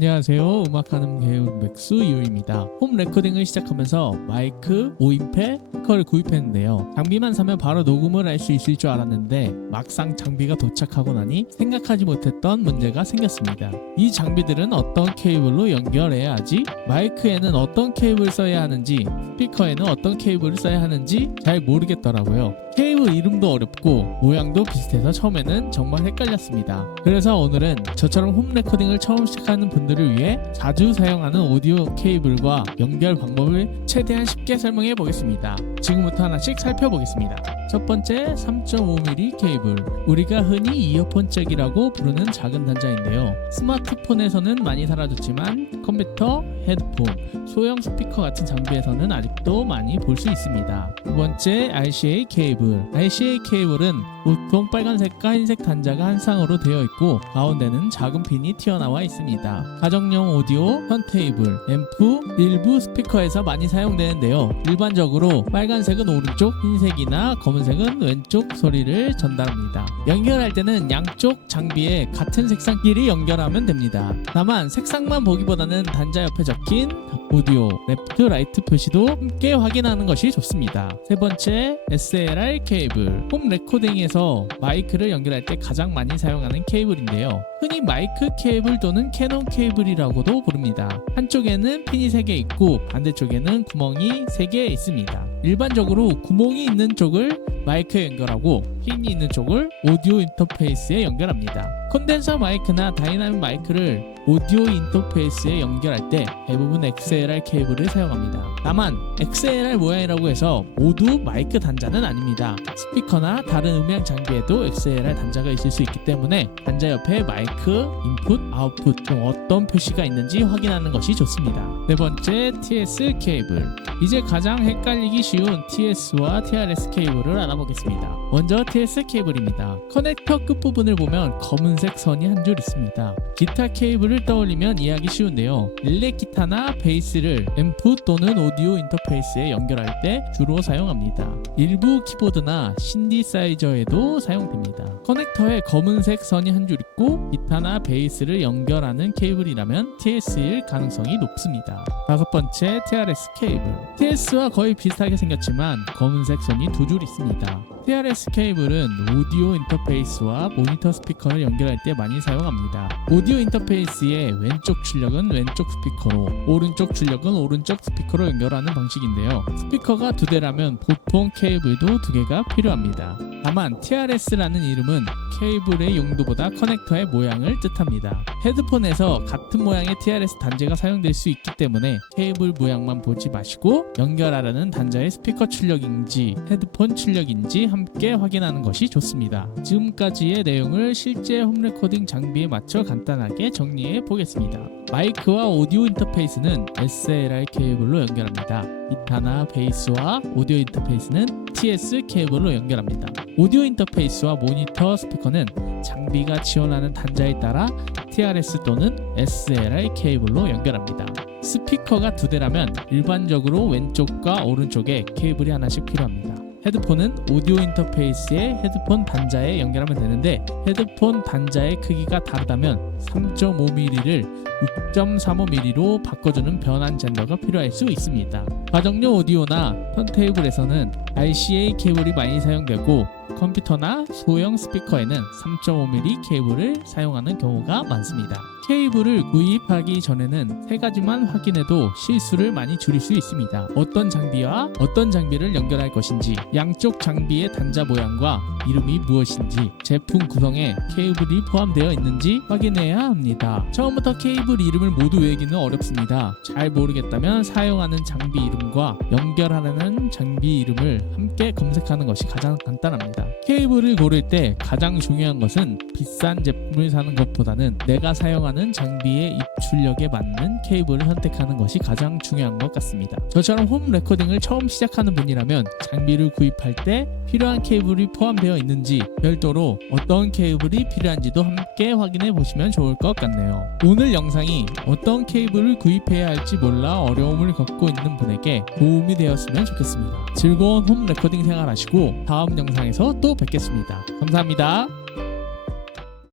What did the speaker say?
안녕하세요. 음악하는 배우 맥스 유입니다. 홈 레코딩을 시작하면서 마이크, 5인패, 스피커를 구입했는데요. 장비만 사면 바로 녹음을 할 수 있을 줄 알았는데 막상 장비가 도착하고 나니 생각하지 못했던 문제가 생겼습니다. 이 장비들은 어떤 케이블로 연결해야 하지? 마이크에는 어떤 케이블을 써야 하는지, 스피커에는 어떤 케이블을 써야 하는지 잘 모르겠더라고요. 케이블 이름도 어렵고 모양도 비슷해서 처음에는 정말 헷갈렸습니다. 그래서 오늘은 저처럼 홈 레코딩을 처음 시작하는 분들을 위해 자주 사용하는 오디오 케이블과 연결 방법을 최대한 쉽게 설명해 보겠습니다. 지금부터 하나씩 살펴보겠습니다. 첫 번째 3.5mm 케이블, 우리가 흔히 이어폰 잭이라고 부르는 작은 단자인데요. 스마트폰에서는 많이 사라졌지만 컴퓨터, 헤드폰, 소형 스피커 같은 장비에서는 아직도 많이 볼 수 있습니다. 두 번째 RCA 케이블, RCA 케이블은 보통 빨간색과 흰색 단자가 한 쌍으로 되어 있고 가운데는 작은 핀이 튀어나와 있습니다. 가정용 오디오, 턴테이블, 앰프, 일부 스피커에서 많이 사용되는데요. 일반적으로 빨간색은 오른쪽, 흰색이나 검은색은 왼쪽 소리를 전달합니다. 연결할 때는 양쪽 장비에 같은 색상끼리 연결하면 됩니다. 다만 색상만 보기보다는 단자 옆에 적힌 오디오, 레프트, 라이트 표시도 함께 확인하는 것이 좋습니다. 세 번째 SLR 케이블, 홈 레코딩에서 마이크를 연결할 때 가장 많이 사용하는 케이블인데요. 흔히 마이크 케이블 또는 캐논 케이블이라고도 부릅니다. 한쪽에는 핀이 3개 있고 반대쪽에는 구멍이 3개 있습니다. 일반적으로 구멍이 있는 쪽을 마이크에 연결하고 핀이 있는 쪽을 오디오 인터페이스에 연결합니다. 컨덴서 마이크나 다이나믹 마이크를 오디오 인터페이스에 연결할 때 대부분 XLR 케이블을 사용합니다. 다만 XLR 모양이라고 해서 모두 마이크 단자는 아닙니다. 스피커나 다른 음향 장비에도 XLR 단자가 있을 수 있기 때문에 단자 옆에 마이크, 인풋, 아웃풋 등 어떤 표시가 있는지 확인하는 것이 좋습니다. 네 번째 TS 케이블, 이제 가장 헷갈리기 쉬운 TS와 TRS 케이블을 알아보겠습니다. 먼저 TS 케이블입니다. 커넥터 끝부분을 보면 검은색 선이 한 줄 있습니다. 기타 케이블을 떠올리면 이해하기 쉬운데요. 일렉 기타나 베이스를 앰프 또는 오디오 인터페이스에 연결할 때 주로 사용합니다. 일부 키보드나 신디사이저에도 사용됩니다. 커넥터에 검은색 선이 한 줄 있고 기타나 베이스를 연결하는 케이블이라면 TS일 가능성이 높습니다. 다섯 번째 TRS 케이블, TS와 거의 비슷하게 생겼지만 검은색 선이 2줄 있습니다. TRS 케이블은 오디오 인터페이스와 모니터 스피커를 연결할 때 많이 사용합니다. 오디오 인터페이스의 왼쪽 출력은 왼쪽 스피커로, 오른쪽 출력은 오른쪽 스피커로 연결하는 방식인데요. 스피커가 2대라면 보통 케이블도 2개가 필요합니다. 다만 TRS라는 이름은 케이블의 용도보다 커넥터의 모양을 뜻합니다. 헤드폰에서 같은 모양의 TRS 단자가 사용될 수 있기 때문에 케이블 모양만 보지 마시고 연결하려는 단자의 스피커 출력인지 헤드폰 출력인지 함께 확인하는 것이 좋습니다. 지금까지의 내용을 실제 홈 레코딩 장비에 맞춰 간단하게 정리해 보겠습니다. 마이크와 오디오 인터페이스는 SLR 케이블로 연결합니다. 기타나 베이스와 오디오 인터페이스는 TS 케이블로 연결합니다. 오디오 인터페이스와 모니터 스피커는 장비가 지원하는 단자에 따라 TRS 또는 SLR 케이블로 연결합니다. 스피커가 2대라면 일반적으로 왼쪽과 오른쪽에 케이블이 하나씩 필요합니다. 헤드폰은 오디오 인터페이스에 헤드폰 단자에 연결하면 되는데 헤드폰 단자의 크기가 다르다면 3.5mm를 6.35mm로 바꿔주는 변환 젠더가 필요할 수 있습니다. 가정용 오디오나 턴테이블에서는 RCA 케이블이 많이 사용되고 컴퓨터나 소형 스피커에는 3.5mm 케이블을 사용하는 경우가 많습니다. 케이블을 구입하기 전에는 3가지만 확인해도 실수를 많이 줄일 수 있습니다. 어떤 장비와 어떤 장비를 연결할 것인지, 양쪽 장비의 단자 모양과 이름이 무엇인지, 제품 구성에 케이블이 포함되어 있는지 확인해야 합니다. 처음부터 케이블 이름을 모두 외우기는 어렵습니다. 잘 모르겠다면 사용하는 장비 이름과 연결하려는 장비 이름을 함께 검색하는 것이 가장 간단합니다. 케이블을 고를 때 가장 중요한 것은 비싼 제품을 사는 것보다는 내가 사용하는 장비의 입출력에 맞는 케이블을 선택하는 것이 가장 중요한 것 같습니다. 저처럼 홈 레코딩을 처음 시작하는 분이라면 장비를 구입할 때 필요한 케이블이 포함되어 있는지 별도로 어떤 케이블이 필요한지도 함께 확인해 보시면 좋을 것 같네요. 오늘 영상이 어떤 케이블을 구입해야 할지 몰라 어려움을 겪고 있는 분에게 도움이 되었으면 좋겠습니다. 즐거운 홈 레코딩 생활 하시고 다음 영상에서 또 뵙겠습니다. 감사합니다.